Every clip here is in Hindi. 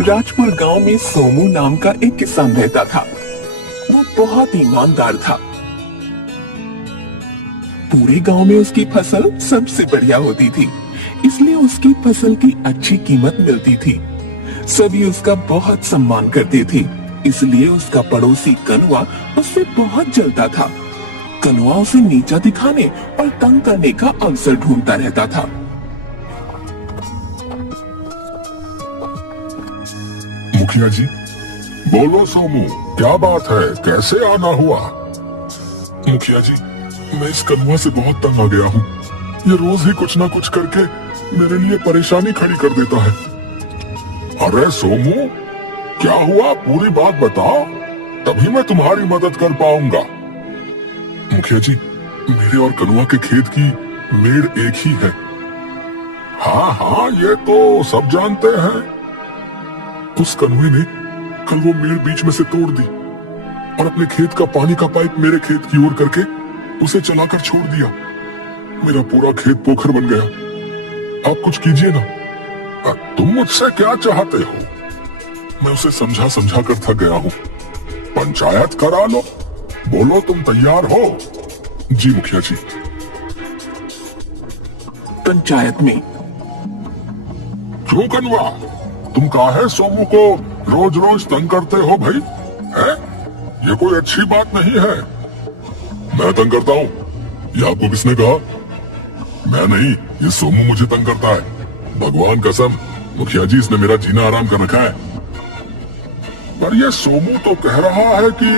राजपुर गांव में सोमू नाम का एक किसान रहता था। वो बहुत ईमानदार था। पूरे गांव में उसकी फसल सबसे बढ़िया होती थी, इसलिए उसकी फसल की अच्छी कीमत मिलती थी। सभी उसका बहुत सम्मान करते थे, इसलिए उसका पड़ोसी कनुआ उससे बहुत जलता था। कनुआ उसे नीचा दिखाने और तंग करने का अवसर ढूंढता रहता था। मुखिया जी, बोलो सोमू, क्या बात है, कैसे आना हुआ? मुखिया जी, मैं इस कनुआ से बहुत तंग आ गया हूँ। ये रोज ही कुछ ना कुछ करके मेरे लिए परेशानी खड़ी कर देता है। अरे सोमू, क्या हुआ, पूरी बात बताओ, तभी मैं तुम्हारी मदद कर पाऊंगा। मुखिया जी, मेरे और कनुआ के खेत की मेड़ एक ही है। हाँ हाँ, ये तो सब जानते हैं। उस कनुए ने कल वो मेड़ बीच में से तोड़ दी और अपने खेत का पानी का पाइप मेरे खेत की ओर करके उसे चलाकर छोड़ दिया। मेरा पूरा खेत पोखर बन गया। आप कुछ कीजिए ना। तुम मुझसे क्या चाहते हो? मैं उसे समझा समझा कर थक गया हूँ। पंचायत करा लो। बोलो, तुम तैयार हो? जी मुखिया जी। पंचायत में क्यों कनुआ, तुम काहे सोमू को रोज रोज तंग करते हो भाई? है? ये कोई अच्छी बात नहीं है। मैं तंग करता हूँ? ये आपको किसने कहा? मैं नहीं, ये सोमू मुझे तंग करता है। भगवान कसम, मुखिया जी, इसने मेरा जीना आराम कर रखा है। पर ये सोमू तो कह रहा है कि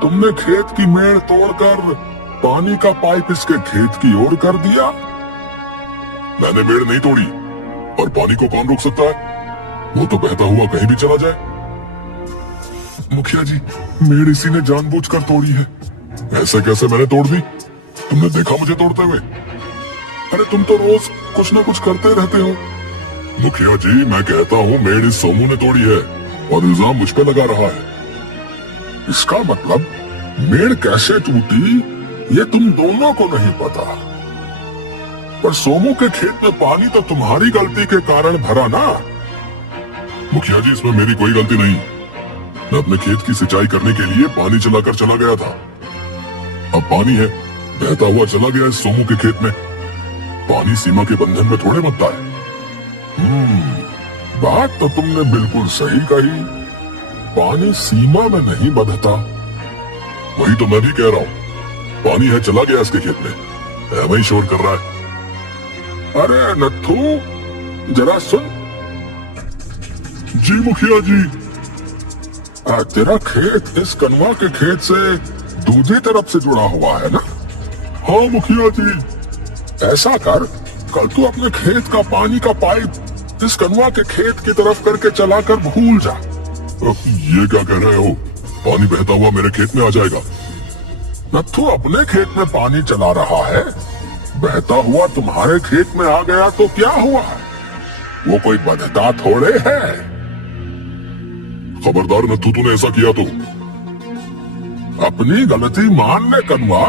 तुमने खेत की मेड़ तोड़कर पानी का पाइप इसके खेत की ओर कर दिया। मैंने मेड़ नहीं तोड़ी, और पानी को कौन रोक सकता है? वो तो बहता हुआ कहीं भी चला जाए। मुखिया जी, मेड़ इसी ने जानबूझकर तोड़ी है। ऐसे कैसे मैंने तोड़ दी? तुमने देखा मुझे तोड़ते हुए? अरे तुम तो रोज कुछ ना कुछ करते रहते हो। मुखिया जी, मैं कहता हूँ मेड़ इस सोमू ने तोड़ी है और इल्जाम मुझ पे लगा रहा है। इसका मतलब मेड़ कैसे टूटी ये तुम दोनों को नहीं पता। पर सोमू के खेत में पानी तो तुम्हारी गलती के कारण भरा ना। मुखिया जी, इसमें मेरी कोई गलती नहीं। मैं अपने खेत की सिंचाई करने के लिए पानी चलाकर चला गया था। अब पानी है, बहता हुआ चला गया इस सोमू के खेत में। पानी सीमा के बंधन में थोड़े बंधता है। बात तो तुमने बिल्कुल सही कही। पानी सीमा में नहीं बंधता। वही तो मैं भी कह रहा हूँ। पानी है, चला गया इसके खेत में, वही शोर कर रहा है। अरे नत्थू, जरा सुन। जी मुखिया जी। तेरा खेत इस कनुआ के खेत से दूसरी तरफ से जुड़ा हुआ है ना? हाँ मुखिया जी। ऐसा कर, कल तू अपने खेत का पानी का पाइप इस कनुआ के खेत की तरफ करके चलाकर भूल जा। ये क्या कह रहे हो? पानी बहता हुआ मेरे खेत में आ जाएगा? नत्थू अपने खेत में पानी चला रहा है, बहता हुआ तुम्हारे खेत में आ गया तो क्या हुआ? वो कोई बंधता थोड़े है। खबरदार नत्थू, तूने ऐसा किया तो अपनी गलती मान ले कनुआ।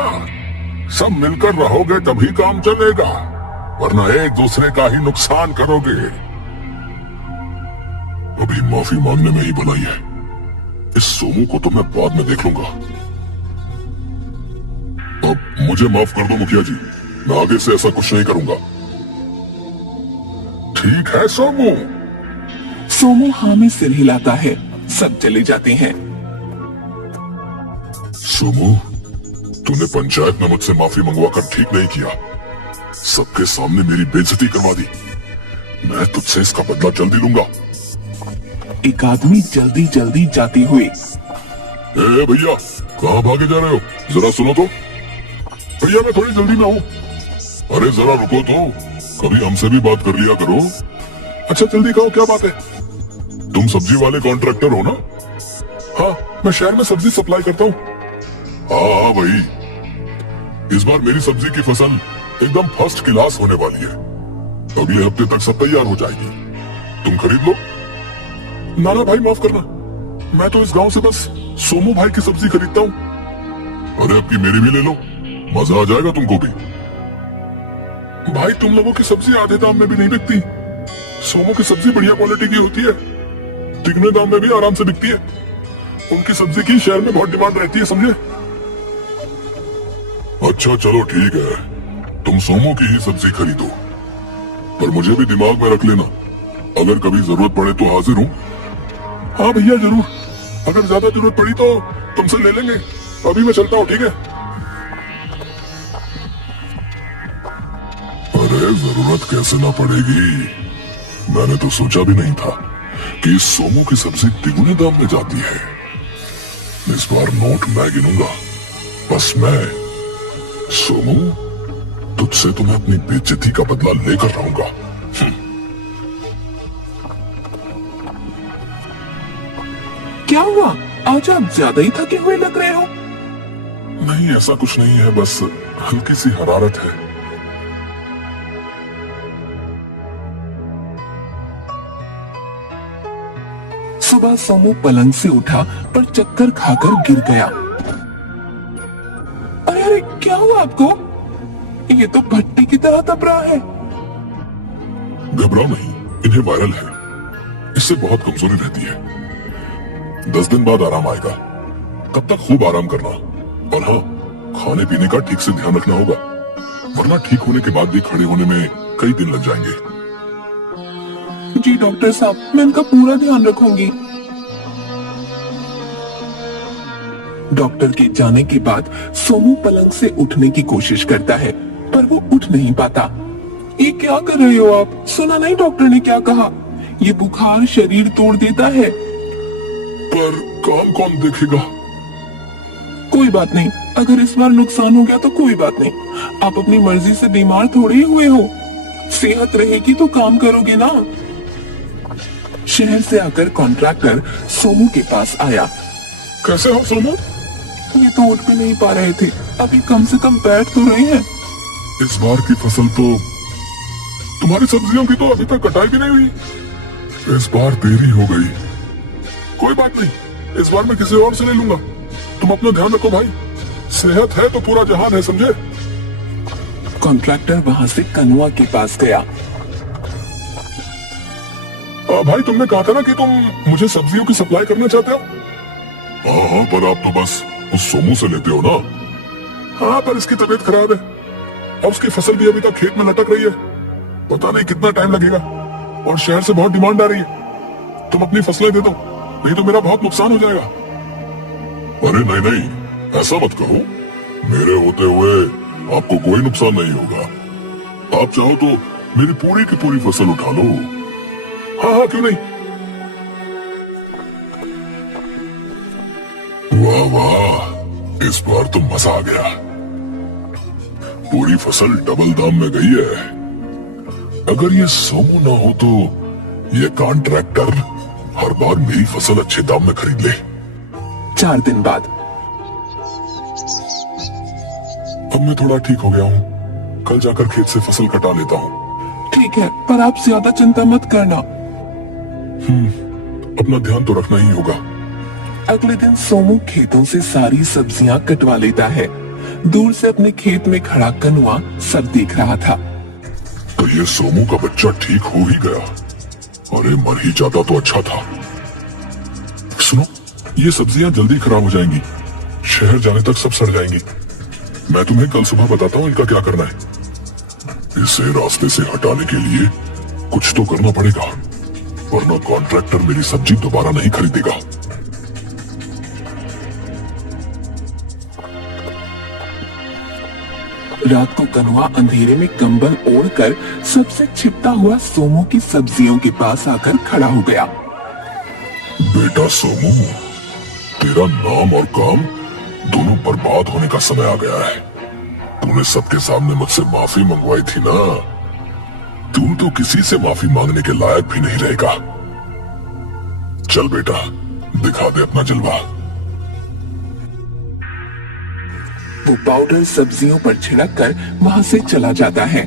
सब मिलकर रहोगे तभी काम चलेगा, वरना एक दूसरे का ही नुकसान करोगे। अभी माफी मांगने में ही भलाई है। इस सोमू को तो मैं बाद में देख लूंगा। अब मुझे माफ कर दो मुखिया जी, मैं आगे से ऐसा कुछ नहीं करूंगा। ठीक है सोमू। सोमू हाँ में सिर हिलाता है। सब चले जाते हैं। सोमू, तूने पंचायत में मुझसे माफी मंगवाकर ठीक नहीं किया। सबके सामने मेरी बेइज्जती करवा दी। मैं तुझसे इसका बदला जल्दी लूंगा। एक आदमी जल्दी जल्दी जाते हुए, ए भैया, कहाँ भागे जा रहे हो? जरा सुनो तो। भैया, मैं थोड़ी जल्दी में हूँ। अरे जरा रुको तो, कभी हमसे भी बात कर लिया करो। अच्छा जल्दी कहो, क्या बात है? तुम सब्जी वाले कॉन्ट्रैक्टर हो ना? हाँ, मैं शहर में सब्जी सप्लाई करता हूँ। हाँ वही। इस बार मेरी सब्जी की फसल एकदम फर्स्ट क्लास होने वाली है। अगले हफ्ते तक सब तैयार हो जाएगी। तुम खरीद लो। नाना भाई माफ करना, मैं तो इस गांव से बस सोमू भाई की सब्जी खरीदता हूँ। अरे अब की मेरी भी ले लो, मजा आ जाएगा तुमको भी। भाई तुम लोगों की सब्जी आधे दाम में भी नहीं बिकती। सोमू की सब्जी बढ़िया क्वालिटी की होती है। तिगने दाम में भी आराम से बिकती है। उनकी सब्जी की शहर में बहुत डिमांड रहती है, समझे? अच्छा चलो ठीक है, तुम सोमू की ही सब्जी खरीदो, पर मुझे भी दिमाग में रख लेना, अगर कभी जरूरत पड़े तो हाजिर हूँ। हाँ भैया जरूर, अगर ज्यादा जरूरत पड़ी तो तुमसे ले लेंगे। अभी मैं चलता हूँ, ठीक है? अरे जरूरत कैसे ना पड़ेगी, मैंने तो सोचा भी नहीं था कि इस सोमू की सब्जी तिगुने दाम में जाती है। इस बार नोट मैं गिनूंगा, बस मैं सोमू, तुझसे तो मैं अपनी बेइज्जती का बदला लेकर रहूंगा। क्या हुआ, आज आप ज्यादा ही थके हुए लग रहे हो। नहीं ऐसा कुछ नहीं है, बस हल्की सी हरारत है। सुबह सोमू पलंग से उठा पर चक्कर खाकर गिर गया। अरे अरे क्या हुआ आपको, ये तो भट्टी की तरह तप रहा है। घबराओ नहीं, इन्हें वायरल है, इससे बहुत कमजोरी रहती है। 10 दिन बाद आराम आएगा, तब तक खूब आराम करना, और हाँ, खाने पीने का ठीक से ध्यान रखना होगा, वरना ठीक होने के बाद भी खड़े होने में कई दिन लग जाएंगे। जी डॉक्टर साहब, मैं इनका पूरा ध्यान रखूंगी। डॉक्टर के जाने के बाद सोमू पलंग से उठने की कोशिश करता है, पर वो उठ नहीं पाता। ये क्या कर रहे हो आप, सुना नहीं डॉक्टर ने क्या कहा, ये बुखार शरीर तोड़ देता है। पर काम कौन देखेगा? कोई बात नहीं, अगर इस बार नुकसान हो गया तो कोई बात नहीं, आप अपनी मर्जी से बीमार थोड़े ही हुए हो, सेहत रहेगी तो काम करोगे ना। शहर से आकर कॉन्ट्रैक्टर सोमू के पास आया। कैसे हो सोमू? ये तो उठ भी नहीं पा रहे थे, अभी कम से कम बैठ तो रहे हैं। इस बार की फसल तो, तुम्हारी सब्जियों की तो अभी तक कटाई भी नहीं हुई, इस बार देरी हो गई। कोई बात नहीं, इस बार मैं किसी और से ले लूंगा, तुम अपना ध्यान रखो भाई, सेहत है तो पूरा जहान है, समझे? कॉन्ट्रैक्टर वहां से कनुआ के पास गया। भाई तुमने कहा था ना कि तुम मुझे सब्जियों की सप्लाई करना चाहते हो। हाँ, पर आप तो बस उस सोमू से लेते हो ना। हाँ, पर इसकी तबीयत खराब है और उसकी फसल भी अभी तक खेत में लटक रही है, पता नहीं कितना टाइम लगेगा, और शहर से बहुत डिमांड आ रही है। तुम अपनी फसलें दे दो, नहीं तो मेरा बहुत नुकसान हो जाएगा। अरे नहीं नहीं, ऐसा मत कहो, मेरे होते हुए आपको कोई नुकसान नहीं होगा। आप चाहो तो मेरी पूरी की पूरी फसल उठा लो। हाँ हाँ, क्यों नहीं। वाह वाह, इस बार तो मजा आ गया, पूरी फसल डबल दाम में गई है। अगर ये सोमू ना हो तो ये कॉन्ट्रैक्टर हर बार मेरी फसल अच्छे दाम में खरीद ले। 4 दिन बाद। अब मैं थोड़ा ठीक हो गया हूँ, कल जाकर खेत से फसल कटा लेता हूँ। ठीक है, पर आप ज्यादा चिंता मत करना। अपना ध्यान तो रखना ही होगा। अगले दिन सोमू खेतों से सारी सब्जियां कटवा लेता है। दूर से अपने खेत में खड़ा कनुआ सब देख रहा था। तो ये सोमू का बच्चा ठीक हो ही गया, अरे मर ही जाता तो अच्छा था। सुनो, ये सब्जियां जल्दी खराब हो जाएंगी, शहर जाने तक सब सड़ जाएंगी। मैं तुम्हें कल सुबह बताता हूँ इनका क्या करना है। इसे रास्ते से हटाने के लिए कुछ तो करना पड़ेगा, वरना कॉन्ट्रैक्टर मेरी सब्जी दोबारा नहीं खरीदेगा। रात को कनुआ अंधेरे में कंबल ओढ़कर सबसे छिपता हुआ सोमू की सब्जियों के पास आकर खड़ा हो गया। बेटा सोमू, तेरा नाम और काम दोनों बर्बाद होने का समय आ गया है। तूने सबके सामने मुझसे माफी मंगवाई थी ना, तू तो किसी से माफी मांगने के लायक भी नहीं रहेगा। चल बेटा, दिखा दे अपना जलवा। वो पाउडर सब्जियों पर छिड़क कर वहां से चला जाता है।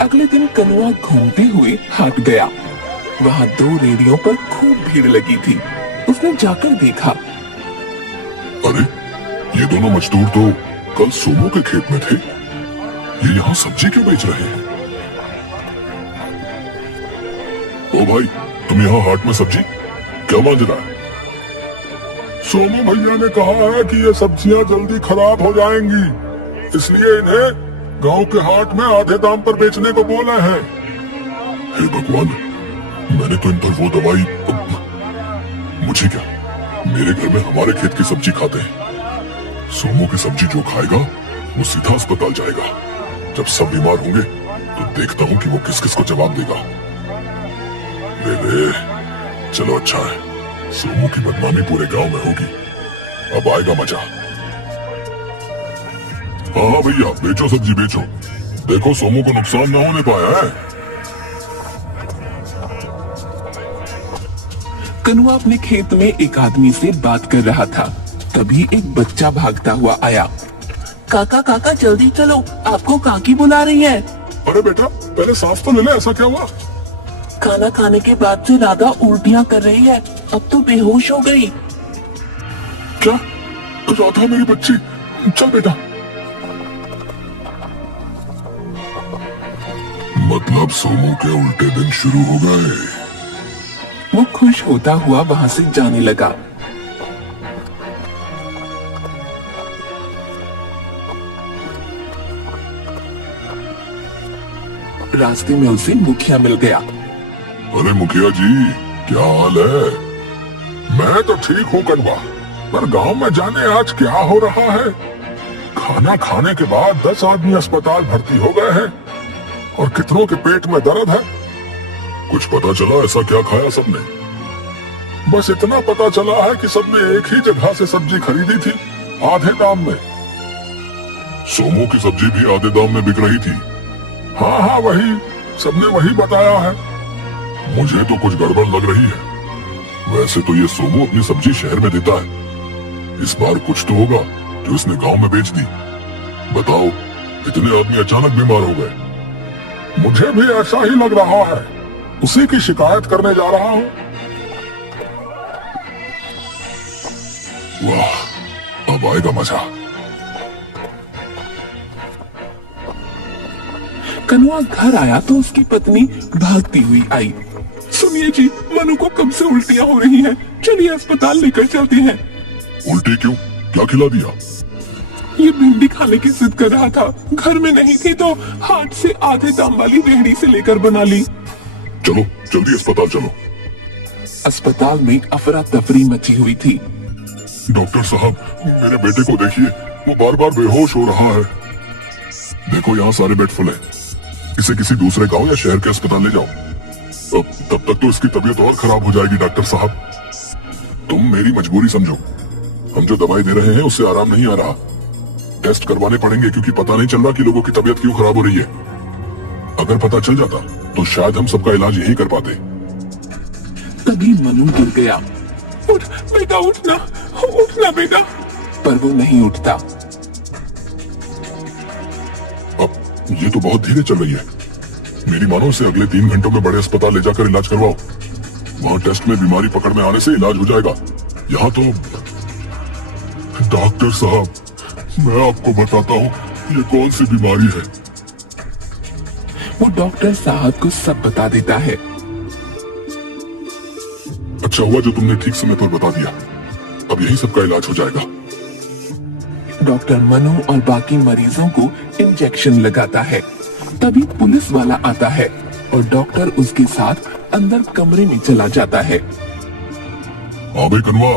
अगले दिन कनुआ घूमते हुए हाट गया। वहां 2 रेडियों पर खूब भीड़ लगी थी। उसने जाकर देखा, अरे ये दोनों मजदूर तो कल सोमू के खेत में थे, ये यहाँ सब्जी क्यों बेच रहे हैं? ओ भाई, तुम यहाँ हाट में सब्जी क्या मांग रहा है? सोमू भैया ने कहा है कि ये सब्जियां जल्दी खराब हो जाएंगी, इसलिए इन्हें गांव के हाट में आधे दाम पर बेचने को बोला है। हे भगवान, मैंने तो इन पर वो दवाई, मुझे क्या, मेरे घर में हमारे खेत की सब्जी खाते हैं। सोमू की सब्जी जो खाएगा वो सीधा अस्पताल जाएगा। जब सब बीमार होंगे तो देखता हूँ कि वो किस किस को जवाब देगा। ले, चलो अच्छा है, सोमू की बदनामी पूरे गांव में होगी, अब आएगा मजा। हाँ भैया, बेचो सब्जी बेचो, देखो सोमू को नुकसान ना होने पाया है। कनुआ अपने खेत में एक आदमी से बात कर रहा था, तभी एक बच्चा भागता हुआ आया। काका काका जल्दी चलो, आपको काकी बुला रही है। अरे बेटा, पहले सांस तो ले ले, ऐसा क्या हुआ? खाना खाने के बाद से राधा उल्टियां कर रही है, अब तो बेहोश हो गई। क्या? राधा मेरी बच्ची, चल बेटा। मतलब सोमू के उल्टे दिन शुरू हो गए। वो खुश होता हुआ वहां से जाने लगा। रास्ते में उसे मुखिया मिल गया। अरे मुखिया जी, क्या हाल है? मैं तो ठीक हूँ कनवा, पर गांव में जाने आज क्या हो रहा है। खाना खाने के बाद 10 आदमी अस्पताल भर्ती हो गए हैं और कितनों के पेट में दर्द है। कुछ पता चला ऐसा क्या खाया सबने? बस इतना पता चला है कि सबने एक ही जगह से सब्जी खरीदी थी, आधे दाम में। सोमू की सब्जी भी आधे दाम में बिक रही थी। हाँ हाँ, वही, सबने वही बताया है। मुझे तो कुछ गड़बड़ लग रही है। वैसे तो ये सोमू अपनी सब्जी शहर में देता है, इस बार कुछ तो होगा जो इसने गांव में बेच दी। बताओ, इतने आदमी अचानक बीमार हो गए। मुझे भी ऐसा ही लग रहा है, उसी की शिकायत करने जा रहा हूँ। वाह, अब आएगा मजा। कनुआ घर आया तो उसकी पत्नी भागती हुई आई। सुनिए जी, मनु को कब से उल्टियां हो रही हैं, चलिए अस्पताल लेकर चलते हैं। उल्टी क्यों? क्या खिला दिया? ये भिंडी खाने की जिद कर रहा था, घर में नहीं थी तो हाट से आधे दाम वाली रेहड़ी से लेकर बना ली। चलो जल्दी अस्पताल चलो। अस्पताल में अफरा तफरी मची हुई थी। डॉक्टर साहब, मेरे बेटे को देखिए, वो बार बार बेहोश हो रहा है। देखो यहाँ सारे बेड फुल हैं, इसे किसी दूसरे गांव या शहर के अस्पताल ले जाओ। तब तक तो इसकी तबीयत और खराब हो जाएगी। डॉक्टर साहब, तुम मेरी मजबूरी समझो, हम जो दवाई दे रहे हैं उससे आराम नहीं आ रहा। टेस्ट करवाने पड़ेंगे क्योंकि पता नहीं चल रहा कि लोगों की तबीयत क्यों खराब हो रही है। अगर पता चल जाता तो शायद हम सबका इलाज यहीं कर पाते। तभी मनु गिर गया। उठ बेटा, उठना उठना बेटा, पर वो नहीं उठता। अब ये तो बहुत धीरे चल रही है। मेरी मानो से अगले 3 घंटों में बड़े अस्पताल ले जाकर इलाज करवाओ। वहां टेस्ट में बीमारी पकड़ में आने से इलाज हो जाएगा। यहाँ तो डॉक्टर साहब, मैं आपको बताता हूँ ये कौन सी बीमारी है। वो डॉक्टर साहब को सब बता देता है। अच्छा हुआ जो तुमने ठीक समय पर बता दिया, अब यही सबका इलाज हो जाएगा। डॉक्टर मनु और बाकी मरीजों को इंजेक्शन लगाता है। तभी पुलिस वाला आता है और डॉक्टर उसके साथ अंदर कमरे में चला जाता है। हाँ भाई कनवा,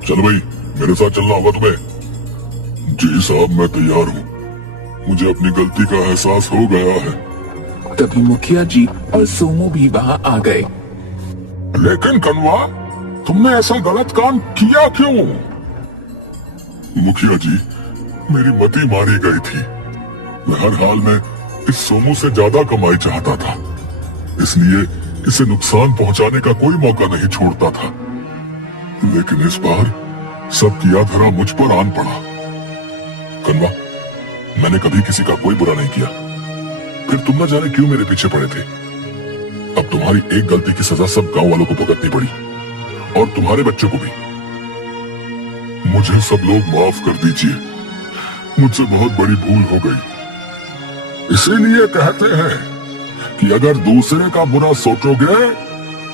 चल भाई, मेरे साथ चलना होगा तुम्हें। जी साहब, मैं तैयार हूँ। मुझे अपनी गलती का एहसास हो गया है। तभी मुखिया जी और सोमू भी वहाँ आ गए। लेकिन कनवा, तुमने ऐसा गलत काम किया क्यों? मुखिया जी, मेरी मती मारी गई थी। मैं हर हाल में इस सोमू से ज्यादा कमाई चाहता था, इसलिए इसे नुकसान पहुंचाने का कोई मौका नहीं छोड़ता था। लेकिन इस बार सब किया धरा मुझ पर आन पड़ा। कनवा, मैंने कभी किसी का कोई बुरा नहीं किया, फिर तुम न जाने क्यों मेरे पीछे पड़े थे। अब तुम्हारी एक गलती की सजा सब गांव वालों को भुगतनी पड़ी, और तुम्हारे बच्चों को भी। मुझे सब लोग माफ कर दीजिए, मुझसे बहुत बड़ी भूल हो गई। इसीलिए कहते हैं कि अगर दूसरे का बुरा सोचोगे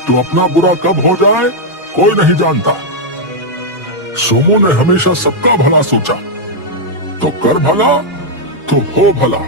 तो अपना बुरा कब हो जाए कोई नहीं जानता। सोमू ने हमेशा सबका भला सोचा, तो कर भला तो हो भला।